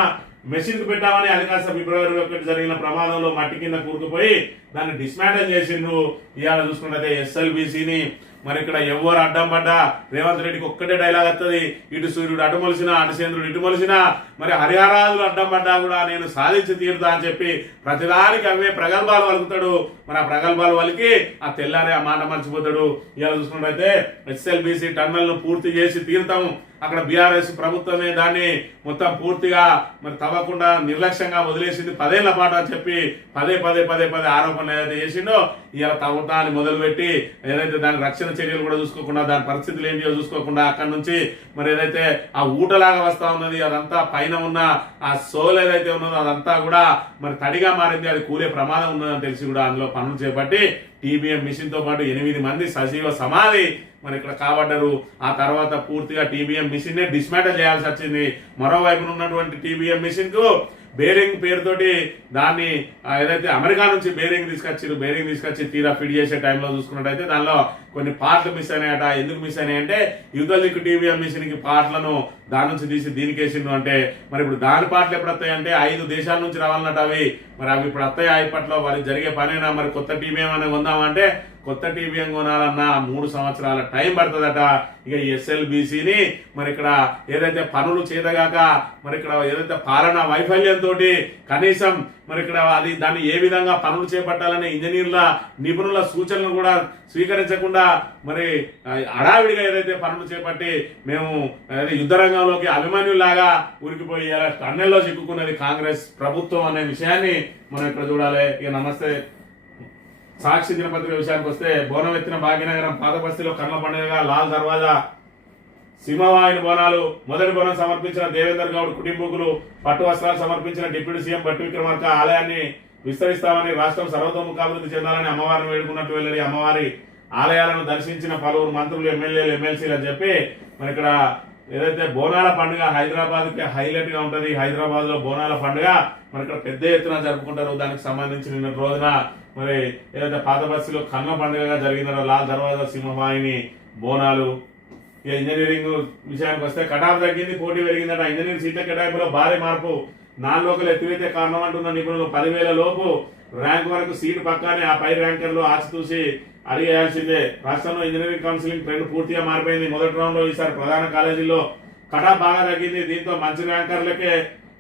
మెషిన్ కు పెట్టామని అది కాస్త ఫిబ్రవరి 1 జరిగిన ప్రమాదంలో మట్టి కింద కూరుకుపోయి దాన్ని డిస్మాంటిల్ చేసిండ్రు. ఇవాళ చూసుకున్నట్టే ఎస్ఎల్బీసీని మరి ఇక్కడ ఎవరు అడ్డం పడ్డా రేవంత్ రెడ్డికి ఒక్కటే డైలాగ్ వస్తుంది. ఇటు సూర్యుడు అటు మొలిసినా, అటు చంద్రుడు ఇటు మొలిసినా, మరి హరిహరాజులు అడ్డం పడ్డా కూడా నేను సాధించి తీరుతా అని చెప్పి ప్రతిదానికి అవే ప్రగల్భాలు వలుకుతాడు. మరి ఆ ప్రగల్భాలు వలికి ఆ తెల్లారే ఆ మాట మర్చిపోతాడు. ఇలా చూసుకున్నట్టయితే ఎస్ఎల్బీసీ టన్నెల్ ను పూర్తి చేసి తీరుతాము. అక్కడ బీఆర్ఎస్ ప్రభుత్వమే దాన్ని మొత్తం పూర్తిగా మరి తవ్వకుండా నిర్లక్ష్యంగా వదిలేసింది 10 ఏళ్ల పాటు అని చెప్పి పదే ఆరోపణలు ఏదైతే చేసిండో ఇలా తవ్వటా అని మొదలుపెట్టి ఏదైతే దాని రక్షణ చర్యలు కూడా చూసుకోకుండా, దాని పరిస్థితులు ఏంటియో చూసుకోకుండా అక్కడ నుంచి మరి ఏదైతే ఆ ఊటలాగా వస్తా ఉన్నది అదంతా పైన ఉన్న ఆ సోల్ ఏదైతే ఉన్నదో అదంతా కూడా మరి తడిగా మారింది. అది కూలే ప్రమాదం ఉన్నదని తెలిసి కూడా అందులో పనులు చేపట్టి టీబీఎం మిషన్ తో పాటు 8 మంది సజీవ సమాధి మరి ఇక్కడ కాబడ్డారు. ఆ తర్వాత పూర్తిగా టీబీఎం మిషన్ నే డిస్మాంటిల్ చేయాల్సి వచ్చింది. మరోవైపు ఉన్నటువంటి టీబీఎం మిషన్ కు బేరింగ్ పేరుతోటి దాన్ని ఏదైతే అమెరికా నుంచి బేరింగ్ తీసుకొచ్చి తీరా ఫిట్ చేసే టైంలో చూసుకున్నట్టయితే దానిలో కొన్ని పార్ట్లు మిస్ అయినాయట. ఎందుకు మిస్ అయినాయంటే యుగల్ దిక్కు టీబీఎం మిషన్ కి పార్ట్లను దాని నుంచి తీసి దీనికి వేసిండు అంటే మరి ఇప్పుడు దాని పార్ట్లు ఎప్పుడు వస్తాయంటే 5 దేశాల నుంచి రావాలన్నట్టు అవి ఇప్పుడు వస్తాయి. ఇప్పట్లో వారికి జరిగే పనైనా మరి కొత్త టీబీఎం అనేది కొందామంటే కొత్త టీబీఎం కొనాలన్నా 3 సంవత్సరాల టైం పడుతుందట. ఇక ఎస్ఎల్బీసీని మరి ఇక్కడ ఏదైతే పనులు చేతగాక మరి ఇక్కడ ఏదైతే పాలనా వైఫల్యంతో కనీసం మరి ఇక్కడ దాన్ని ఏ విధంగా పనులు చేపట్టాలనే ఇంజనీర్ల నిపుణుల సూచనలు కూడా స్వీకరించకుండా మరి హడావిడిగా ఏదైతే పనులు చేపట్టి మేము యుద్ధ రంగంలోకి అభిమన్యులాగా ఉరికిపోయి టన్నెల్లో చిక్కుకున్నది కాంగ్రెస్ ప్రభుత్వం అనే విషయాన్ని మనం ఇక్కడ చూడాలి. ఇక నమస్తే సాక్షి దినపత్రిక విషయానికి వస్తే బోనం ఎత్తిన భాగ్యనగరం పాతబస్తీలో కర్మ పండుగగా లాల్ దర్వాజా సింహవాహిని బోనాలు. మొదటి బోనం సమర్పించిన దేవేందర్ గౌడ్ కుటుంబీకులు, పట్టు వస్త్రాలు సమర్పించిన డిప్యూటీ సీఎం భట్టి విక్రమార్క ఆలయాన్ని విస్తరిస్తామని రాష్ట్రం సర్వతోముఖాభివృద్ధి చెందాలని అమ్మవారిని వేడుకున్నట్టు వెళ్ళి అమ్మవారి ఆలయాలను దర్శించిన పలువురు మంత్రులు, ఎమ్మెల్యేలు, ఎమ్మెల్సీలు అని చెప్పి మరి ఇక్కడ ఏదైతే బోనాల పండుగ హైదరాబాద్ కి హైలైట్ గా ఉంటది. హైదరాబాద్ లో బోనాల పండుగ మరి ఇక్కడ పెద్ద ఎత్తున జరుపుకుంటారు. దానికి సంబంధించి నిన్న రోజున మరి ఏదైతే పాత బస్తీలో కన్న పండుగగా జరిగిందో లాల్ దర్వాజా సింహవాహిని బోనాలు. ఇక ఇంజనీరింగ్ విషయానికి వస్తే కటాఫ్ తగ్గింది, పోటీ పెరిగిందట. ఇంజనీరింగ్ సీట్ల కేటాయింపులో భారీ మార్పు. నాన్ లోకల్ ఎత్తివేతే కారణం అంటున్న నిపుణులు 10,000 లోపు ర్యాంక్ వరకు సీటు పక్కానే ఆ పై ర్యాంకర్లు ఆచితూసి అడిగేయాల్సిందే. రాష్ట్రంలో ఇంజనీరింగ్ కౌన్సిలింగ్ ట్రెండ్ పూర్తిగా మారిపోయింది. మొదటి రౌండ్ లో ఈసారి ప్రధాన కాలేజీల్లో కటాఫ్ బాగా తగ్గింది. దీంతో మంచి ర్యాంకర్లకే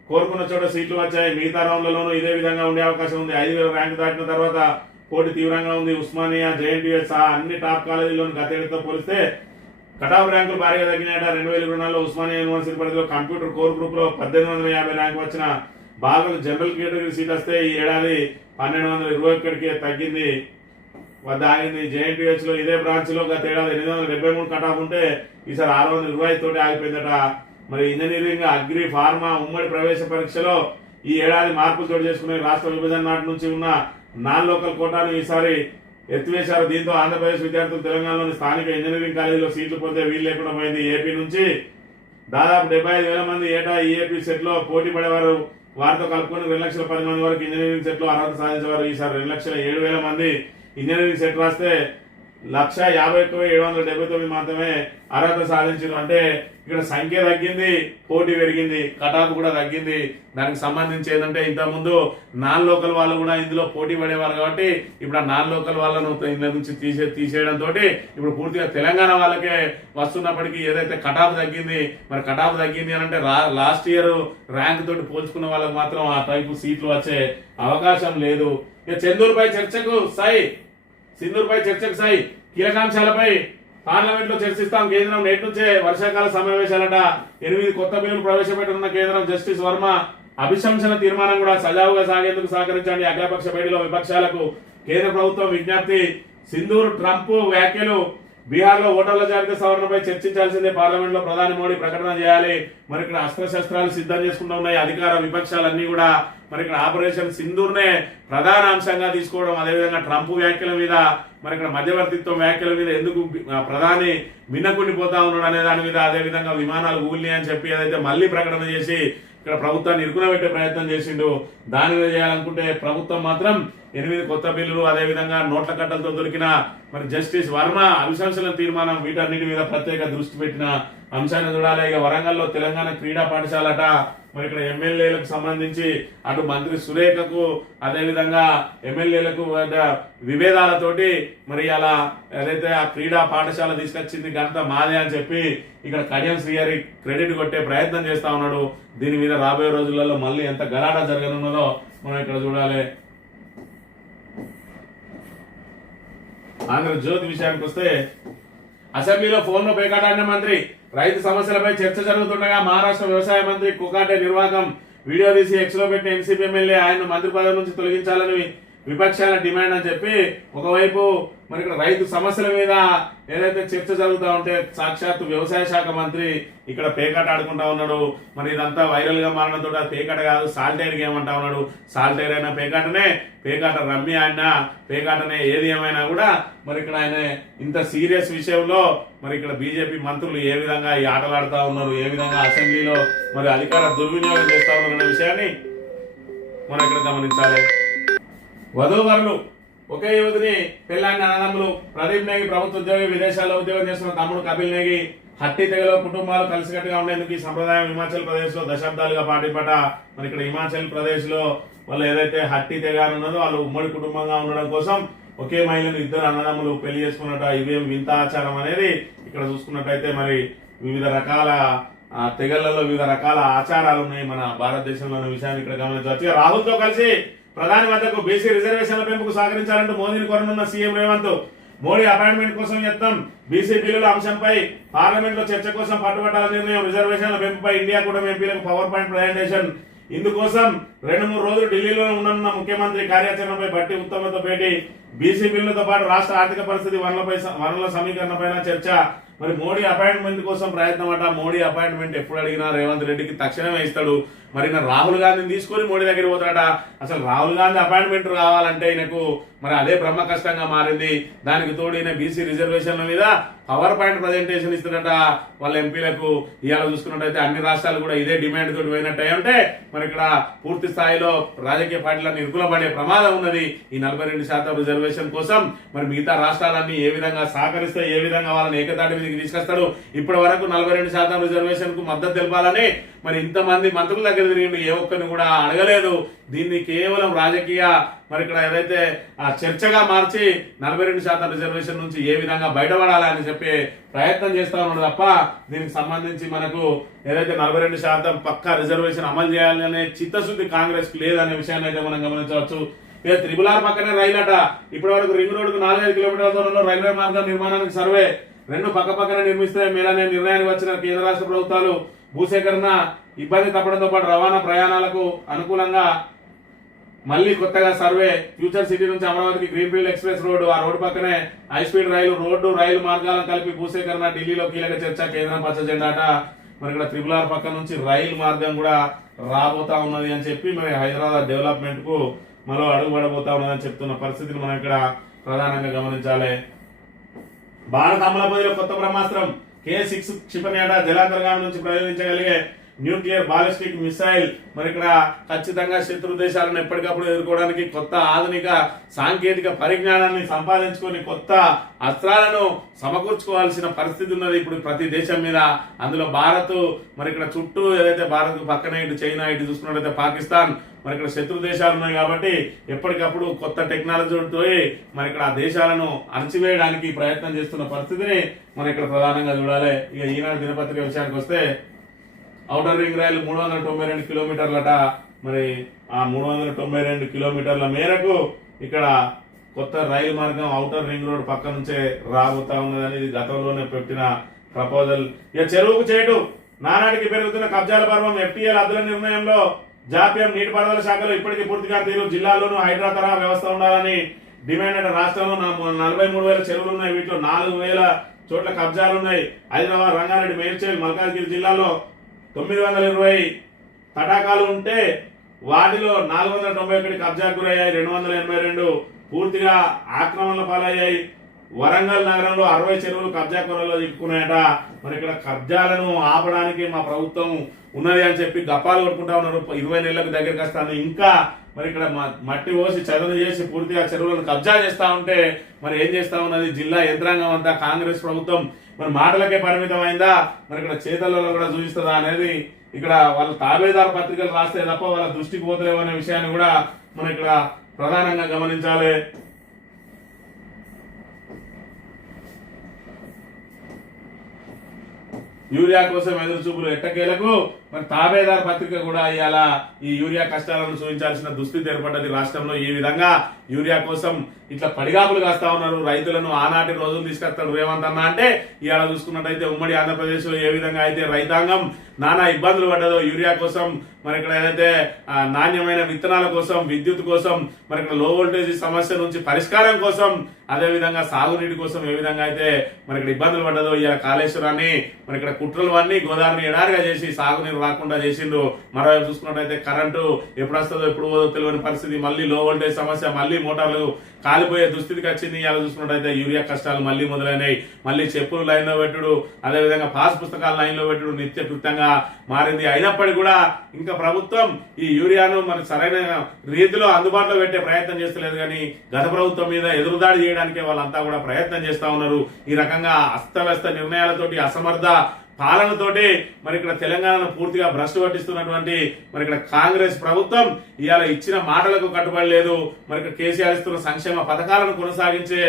కోరుకున్న చోట సీట్లు వచ్చాయి. మిగతా రౌండ్లలోనూ ఇదే విధంగా ఉండే అవకాశం ఉంది. 5,000 ర్యాంకు దాటిన తర్వాత పోటీ తీవ్రంగా ఉంది. ఉస్మానియా, JNTU సహా అన్ని టాప్ కాలేజీల్లోని గతేడాదితో పోలిస్తే కటాఫ్ ర్యాంకులు భారీగా తగ్గినాయట. 2024లో ఉస్మానియా యూనివర్సిటీ పరిధిలో కంప్యూటర్ కోర్ గ్రూప్ లో 1850 ర్యాంకు వచ్చిన బాలకు జనరల్ కేటగిరీ సీట్ వస్తే ఈ ఏడాది 1221కి తగ్గింది ఆగింది. JNTH లో ఇదే బ్రాంచ్ లో గత ఏడాది 873 కటాఫ్ ఉంటే ఈసారి 620 తోటి ఆగిపోయిందట. మరి ఇంజనీరింగ్, అగ్రి, ఫార్మా ఉమ్మడి ప్రవేశ పరీక్షలో ఈ ఏడాది మార్పులు చోటు చేసుకునే రాష్ట్ర విభజన నాటి నుంచి ఉన్న నాన్ లోకల్ కోటాను ఈసారి ఎత్తివేశారు. దీంతో ఆంధ్రప్రదేశ్ విద్యార్థులు తెలంగాణలోని స్థానిక ఇంజనీరింగ్ కాలేజీలో సీట్లు పొందే వీలు లేకుండా పోయింది. ఏపీ నుంచి దాదాపు 75,000 మంది ఏటా ఈఏపీ సెట్ లో పోటీ పడేవారు. వారితో కలుపుకొని 2,10,000 మంది వరకు ఇంజనీరింగ్ సెట్ లో అర్హత సాధించేవారు. ఈసారి 2,07,000 మంది ఇంజనీరింగ్ సెట్ రాస్తే 151,779 మాత్రమే అర్హత సాధించారు. అంటే ఇక్కడ సంఖ్య తగ్గింది, పోటీ పెరిగింది, కటాఫ్ కూడా తగ్గింది. దానికి సంబంధించి ఏంటంటే ఇంతకుముందు నాన్ లోకల్ వాళ్ళు కూడా ఇందులో పోటీ పడేవారు కాబట్టి ఇప్పుడు ఆ నాన్ లోకల్ వాళ్ళను ఇందులో నుంచి తీసేయడంతో ఇప్పుడు పూర్తిగా తెలంగాణ వాళ్ళకే వస్తున్నప్పటికీ ఏదైతే కటాఫ్ తగ్గింది, మరి కటాఫ్ తగ్గింది అని అంటే లాస్ట్ ఇయర్ ర్యాంక్ తోటి పోల్చుకున్న వాళ్ళకి మాత్రం ఆ టైపు సీట్లు వచ్చే అవకాశం లేదు. ఇక చందూరుపై చర్చకు సై, సింధూరుపై చర్చకు సై, కీలకాంశాలపై పార్లమెంట్ లో చర్చిస్తాం. కేంద్రం నేటి నుంచే వర్షాకాల సమావేశాలట. 8 కొత్త బిల్లులు ప్రవేశపెట్టనున్న కేంద్రం. జస్టిస్ వర్మ అభిశంసన తీర్మానం కూడా సజావుగా సాగేందుకు సహకరించండి. అఖిలపక్ష భేటీలో విపక్షాలకు కేంద్ర ప్రభుత్వం విజ్ఞప్తి. సింధూర్, ట్రంప్ వ్యాఖ్యలు. బీహార్ లో ఓటర్ల జాబితా సవరణపై చర్చించాల్సిందే. పార్లమెంట్ లో ప్రధాని మోడీ ప్రకటన చేయాలి. మరి ఇక్కడ అస్త్రశస్త్రాలు సిద్ధం చేసుకుంటూ ఉన్నాయి అధికార విపక్షాలన్నీ కూడా. మరి ఇక్కడ ఆపరేషన్ సింధూర్ నే ప్రధాన అంశంగా తీసుకోవడం, అదేవిధంగా ట్రంప్ వ్యాఖ్యల మీద, మరి ఇక్కడ మధ్యవర్తిత్వం వ్యాఖ్యల మీద ఎందుకు ప్రధాని మిన్నకుండిపోతా ఉన్నాడు అనే దాని మీద, అదేవిధంగా విమానాలు ఊళ్ళి అని చెప్పి ఏదైతే మళ్ళీ ప్రకటన చేసి ఇక్కడ ప్రభుత్వాన్ని ఇరుకునబెట్టే ప్రయత్నం చేసిండు. దాని మీద చేయాలనుకుంటే ప్రభుత్వం మాత్రం 8 కొత్త బిల్లులు, అదేవిధంగా నోట్ల కట్టలతో దొరికిన మరి జస్టిస్ వర్మ అభిశంసన తీర్మానం, వీటన్నిటి మీద ప్రత్యేక దృష్టి పెట్టిన అంశాన్ని చూడాలి. ఇక వరంగల్లో తెలంగాణ క్రీడా పాఠశాలట. మరి ఇక్కడ ఎమ్మెల్యేలకు సంబంధించి అటు మంత్రి సురేఖకు, అదేవిధంగా ఎమ్మెల్యేలకు విభేదాలతోటి మరి అలా ఏదైతే ఆ క్రీడా పాఠశాల తీసుకొచ్చింది ఘనత మాదే అని చెప్పి ఇక్కడ కడియం శ్రీహరి క్రెడిట్ కొట్టే ప్రయత్నం చేస్తా ఉన్నాడు. దీని మీద రాబోయే రోజులలో మళ్ళీ ఎంత గలాట జరగనున్నదో మనం ఇక్కడ చూడాలి. ఆంధ్రజ్యోతి విషయానికి వస్తే అసెంబ్లీలో ఫోన్ లో పేకాటాడిన మంత్రి. రైతు సమస్యలపై చర్చ జరుగుతుండగా మహారాష్ట్ర వ్యవసాయ మంత్రి కుకాటే నిర్వాహకం వీడియో తీసి ఎక్స్ లో పెట్టిన ఎన్సీపీ ఎమ్మెల్యే ఆయన మంత్రి పదవి నుంచి తొలగించాలని విపక్షాల డిమాండ్ అని చెప్పి ఒకవైపు మరి ఇక్కడ రైతు సమస్యల మీద ఏదైతే చర్చ జరుగుతా ఉంటే సాక్షాత్తు వ్యవసాయ శాఖ మంత్రి ఇక్కడ పేకాట ఆడుకుంటా ఉన్నాడు. మరి ఇదంతా వైరల్ గా మారడంతో పేకాట కాదు సాల్టైర్ గేమ్ అంటా ఉన్నాడు. సాల్టైర్ అయినా పేకాటనే, పేకాట రమ్మి ఆడినా పేకాటనే, ఏది ఏమైనా కూడా మరి ఇక్కడ ఆయన ఇంత సీరియస్ విషయంలో మరి ఇక్కడ బీజేపీ మంత్రులు ఏ విధంగా ఈ ఆటలు ఆడుతా ఉన్నారు, ఏ విధంగా అసెంబ్లీలో మరి అధికార దుర్వినియోగం చేస్తా ఉన్నారు విషయాన్ని మనం ఇక్కడ గమనించాలి. వధూవరులు ఒకే యువతిని పెళ్లాంగి అన్నదమ్ములు. ప్రదీప్ నేగి ప్రభుత్వ ఉద్యోగి, విదేశాల్లో ఉద్యోగం చేస్తున్న తమ్ముడు కపిల్ నేగి. హట్టి తెగలో కుటుంబాలు కలిసికట్టుగా ఉండేందుకు ఈ సంప్రదాయం హిమాచల్ ప్రదేశ్ లో దశాబ్దాలుగా పాటిపట. మరి ఇక్కడ హిమాచల్ ప్రదేశ్ లో వాళ్ళు ఏదైతే హట్టి తెగ ఉన్నదో వాళ్ళు ఉమ్మడి కుటుంబంగా ఉండడం కోసం ఒకే మహిళను 2 అన్నదమ్ములు పెళ్లి చేసుకున్నట్టు ఇవేం వింత ఆచారం అనేది ఇక్కడ చూసుకున్నట్టయితే మరి వివిధ రకాల తెగలలో వివిధ రకాల ఆచారాలు ఉన్నాయి మన భారతదేశంలోని విషయాన్ని ఇక్కడ గమనించవచ్చు. రాహుల్ తో కలిసి ప్రధాని వద్దకు బీసీ రిజర్వేషన్ల పెంపుకు సహకరించాలంటూ మోదీని కోరనున్న సీఎం రేవంత్. మోడీ అపాయింట్మెంట్ కోసం యత్నం. బీసీ బిల్లుల అంశంపై పార్లమెంట్ లో చర్చ కోసం పట్టుబట్టాల నిర్ణయం. రిజర్వేషన్ల పెంపుపై ఇండియా కూటమి ఎంపీలకు పవర్ పాయింట్ ప్రజెంటేషన్. ఇందుకోసం 2-3 రోజులు ఢిల్లీలో ఉండనున్న ముఖ్యమంత్రి కార్యాచరణపై బట్టి ఉత్తమ్తో భేటీ. బీసీ బిల్లులతో పాటు రాష్ట్ర ఆర్థిక పరిస్థితి, వనరుల సమీకరణపై చర్చ. మరి మోడీ అపాయింట్మెంట్ కోసం ప్రయత్నం అట. మోడీ అపాయింట్మెంట్ ఎప్పుడు అడిగినా రేవంత్ రెడ్డికి తక్షణమే ఇస్తాడు. మరి రాహుల్ గాంధీని తీసుకొని మోడీ దగ్గర పోతాడట. అసలు రాహుల్ గాంధీ అపాయింట్మెంట్ రావాలంటే ఈయనకు మరి అదే బ్రహ్మ కష్టంగా మారింది. దానికి తోడు ఈయన బీసీ రిజర్వేషన్ల మీద పవర్ పాయింట్ ప్రజెంటేషన్ ఇస్తున్నట వాళ్ళ ఎంపీలకు. ఇవాళ చూసుకున్నట్టయితే అన్ని రాష్ట్రాలు కూడా ఇదే డిమాండ్ తోటి పోయినట్టు అంటే మరి ఇక్కడ పూర్తి స్థాయిలో రాజకీయ పార్టీలను ఇరుకులపడే ప్రమాదం ఉన్నది. ఈ 42% రిజర్వేషన్ కోసం మరి మిగతా రాష్ట్రాలన్నీ ఏ విధంగా సహకరిస్తే, ఏ విధంగా వాళ్ళని ఏకతాటి మీదకి తీసుకొస్తాడు. ఇప్పటి వరకు 42% రిజర్వేషన్ కు మద్దతు తెలపాలని మరి ఇంతమంది మంత్రుల దగ్గర దగ్గర తిరిగి ఏ ఒక్కరిని కూడా అడగలేదు. దీన్ని కేవలం రాజకీయ మరి ఇక్కడ ఏదైతే ఆ చర్చగా మార్చి 42% రిజర్వేషన్ నుంచి ఏ విధంగా బయటపడాలని చెప్పి ప్రయత్నం చేస్తా ఉన్నాడు తప్ప దీనికి సంబంధించి మనకు ఏదైతే 42% పక్కా రిజర్వేషన్ అమలు చేయాలనే చిత్తశుద్ధి కాంగ్రెస్ కు లేదనే విషయాన్ని అయితే మనం గమనించవచ్చు. ఇక త్రిపుల్ ఆర్ పక్కనే రైలు అట. ఇప్పటి వరకు రింగ్ రోడ్డుకు 4-5 కిలోమీటర్ల దూరంలో రైల్వే మార్గం నిర్మాణానికి సర్వే 2 పక్కనే నిర్మిస్తే మేలనే నిర్ణయానికి వచ్చిన కేంద్ర రాష్ట్ర ప్రభుత్వాలు భూసేకరణ ఇబ్బంది తప్పడంతో పాటు రవాణా ప్రయాణాలకు అనుకూలంగా మళ్ళీ కొత్తగా సర్వే ఫ్యూచర్ సిటీ నుంచి అమరావతికి గ్రీన్ఫీల్డ్ ఎక్స్ప్రెస్ రోడ్డు, ఆ రోడ్డు పక్కనే హై స్పీడ్ రైలు మార్గాలను కలిపి భూసేకరణ ఢిల్లీలో కీలక చర్చ, కేంద్రం పచ్చ జెండాట. మరి ఇక్కడ త్రిపుల్ ఆర్ పక్క నుంచి రైలు మార్గం కూడా రాబోతా ఉన్నది అని చెప్పి మరి హైదరాబాద్ డెవలప్మెంట్ కు మరో అడుగు పడబోతా ఉన్నదని చెప్తున్న పరిస్థితిని మనం ఇక్కడ ప్రధానంగా గమనించాలి. భారత అమలపదిలో కొత్త బ్రహ్మాస్త్రం K6 క్షిపణి అట. జలాంతర్గామి నుంచి ప్రయోగించగలిగే న్యూక్లియర్ బాలిస్టిక్ మిసైల్. మరి ఇక్కడ ఖచ్చితంగా శత్రు దేశాలను ఎప్పటికప్పుడు ఎదుర్కోవడానికి కొత్త ఆధునిక సాంకేతిక పరిజ్ఞానాన్ని సంపాదించుకొని కొత్త అస్త్రాలను సమకూర్చుకోవాల్సిన పరిస్థితి ఉన్నది ఇప్పుడు ప్రతి దేశం మీద. అందులో భారత్ మరి ఇక్కడ చుట్టూ ఏదైతే భారత్ పక్కనే ఇటు చైనా, ఇటు చూసుకున్నట్లయితే పాకిస్తాన్, మరి ఇక్కడ శత్రు దేశాలు ఉన్నాయి కాబట్టి ఎప్పటికప్పుడు కొత్త టెక్నాలజీతో మరి ఇక్కడ ఆ దేశాలను అణచివేయడానికి ప్రయత్నం చేస్తున్న పరిస్థితిని మనం ఇక్కడ ప్రధానంగా చూడాలి. ఇక ఈనాడు దినపత్రిక విషయానికి వస్తే ఔటర్ రింగ్ రైలు 392 కిలోమీటర్లట. మరి ఆ 392 కిలోమీటర్ల మేరకు ఇక్కడ కొత్త రైలు మార్గం ఔటర్ రింగ్ రోడ్ పక్క నుంచే రాబోతా ఉన్నదని గతంలోనే పెట్టిన ప్రపోజల్. ఇక చెరువుకు చేటు నానాటికి పెరుగుతున్న కబ్జాల పర్వం, FTL హద్దుల నిర్ణయంలో జాప్యం, నీటిపారుదల శాఖలో ఇప్పటికీ పూర్తిగా తీరు, జిల్లాల్లోనూ హైడ్రా తరహా వ్యవస్థ ఉండాలని డిమాండ్ అంటే రాష్ట్రంలో 43,000 చెరువులు ఉన్నాయి. వీటిలో 4,000 చోట్ల కబ్జాలున్నాయి. హైదరాబాద్, రంగారెడ్డి, మేడ్చల్, మల్కాజ్గిరి జిల్లాలో 920 తటాకాలు ఉంటే వాటిలో 491 కబ్జాకు గురయ్యాయి. 282 పూర్తిగా ఆక్రమణల పాలయ్యాయి. వరంగల్ నగరంలో 60 చెరువులు కబ్జా కొరలో చిక్కుకున్నాయట. మరి ఇక్కడ కబ్జాలను ఆపడానికి మా ప్రభుత్వం ఉన్నది అని చెప్పి గప్పాలు కొట్టుకుంటా ఉన్నారు. 20 నెలలకు దగ్గరికి వస్తాను. ఇంకా మరి ఇక్కడ మట్టి పోసి చదును చేసి పూర్తిగా చెరువులను కబ్జా చేస్తా ఉంటే మరి ఏం చేస్తా ఉన్నది జిల్లా యంత్రాంగం అంతా? కాంగ్రెస్ ప్రభుత్వం మరి మాటలకే పరిమితం అయిందా, మరి ఇక్కడ చేతల్లో కూడా చూపిస్తుందా అనేది ఇక్కడ వాళ్ళ తాబేదారు పత్రికలు రాస్తే తప్ప వాళ్ళ దృష్టికి పోతలేవు అనే విషయాన్ని కూడా మనం ఇక్కడ ప్రధానంగా గమనించాలి. యూరియా కోసం ఎదురు చూపులు ఎట్టకేలకు మరి తాబేదార్ పత్రిక కూడా ఇవాళ ఈ యూరియా కష్టాలను చూపించాల్సిన దుస్థితి ఏర్పడ్డది రాష్ట్రంలో. ఈ విధంగా యూరియా కోసం ఇట్లా పడిగాపులు కాస్తా ఉన్నారు రైతులను. ఆనాటి రోజులు తీసుకొస్తాడు రేవంత్ అన్న అంటే ఇవాళ చూసుకున్నట్టయితే ఉమ్మడి ఆంధ్రప్రదేశ్ లో ఏ విధంగా అయితే రైతాంగం నానా ఇబ్బందులు పడ్డదో యూరియా కోసం, మరి ఇక్కడ ఏదైతే నాణ్యమైన విత్తనాల కోసం, విద్యుత్ కోసం, మరి ఇక్కడ లో వోల్టేజ్ సమస్య నుంచి పరిష్కారం కోసం, అదే విధంగా సాగునీటి కోసం ఏ విధంగా అయితే మరి ఇక్కడ ఇబ్బందులు పడ్డదో ఇవాళ కాళేశ్వరాన్ని మరి ఇక్కడ కుట్రలు అన్ని గోదావరిని ఎడారిగా చేసి సాగునీరు రాకుండా చేసిండ్రు. మరోవైపు చూసుకున్నట్టయితే కరెంటు ఎప్పుడు వస్తుందో ఎప్పుడు పోదో తెలియని పరిస్థితి, మళ్ళీ లో వోల్టేజ్ సమస్య, మళ్ళీ మోటార్లు కాలిపోయే దుస్థితికి వచ్చింది. ఇలా చూసుకున్నట్టయితే యూరియా కష్టాలు మళ్ళీ మొదలైనవి. మళ్ళీ చెప్పులు లైన్ లో పెట్టుడు, అదేవిధంగా పాస్ పుస్తకాలు లైన్ లో పెట్టుడు నిత్య కృత్యంగా మారింది. అయినప్పటికీ కూడా ఇంకా ప్రభుత్వం ఈ యూరియాను మరి సరైన రీతిలో అందుబాటులో పెట్టే ప్రయత్నం చేస్తలేదు. కానీ గత ప్రభుత్వం మీద ఎదురుదాడి చేయడానికే వాళ్ళంతా కూడా ప్రయత్నం చేస్తా ఉన్నారు. ఈ రకంగా అస్తవ్యస్త నిర్ణయాలతోటి, అసమర్థ పాలనతోటి మరి ఇక్కడ తెలంగాణను పూర్తిగా భ్రష్టు పట్టిస్తున్నటువంటి మరి ఇక్కడ కాంగ్రెస్ ప్రభుత్వం ఇవాళ ఇచ్చిన మాటలకు కట్టుబడి లేదు. మరి ఇక్కడ కేసీఆర్ ఇస్తున్న సంక్షేమ పథకాలను కొనసాగించే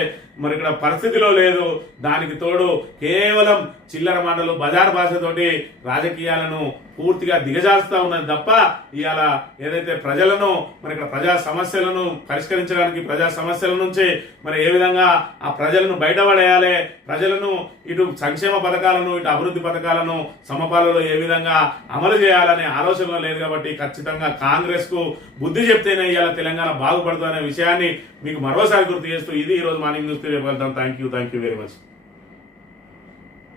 మరి ఇక్కడ పరిస్థితిలో లేదు. దానికి తోడు కేవలం చిల్లర మాటలు, బజార్ భాషతోటి రాజకీయాలను పూర్తిగా దిగజారుస్తా ఉన్నది తప్ప ఇవాళ ఏదైతే ప్రజలను మరి ఇక్కడ ప్రజా సమస్యలను పరిష్కరించడానికి, ప్రజా సమస్యల నుంచి మరి ఏ విధంగా ఆ ప్రజలను బయటపడేయాలి, ప్రజలను ఇటు సంక్షేమ పథకాలను, ఇటు అభివృద్ధి పథకాలను సమపాలలో ఏ విధంగా అమలు చేయాలనే ఆలోచన లేదు. కాబట్టి ఖచ్చితంగా కాంగ్రెస్ కు బుద్ధి చెప్తేనే ఇవాళ తెలంగాణ బాగుపడుతుందనే విషయాన్ని మీకు మరోసారి గుర్తు చేస్తూ ఇది ఈ రోజు morning news. Thank you very much.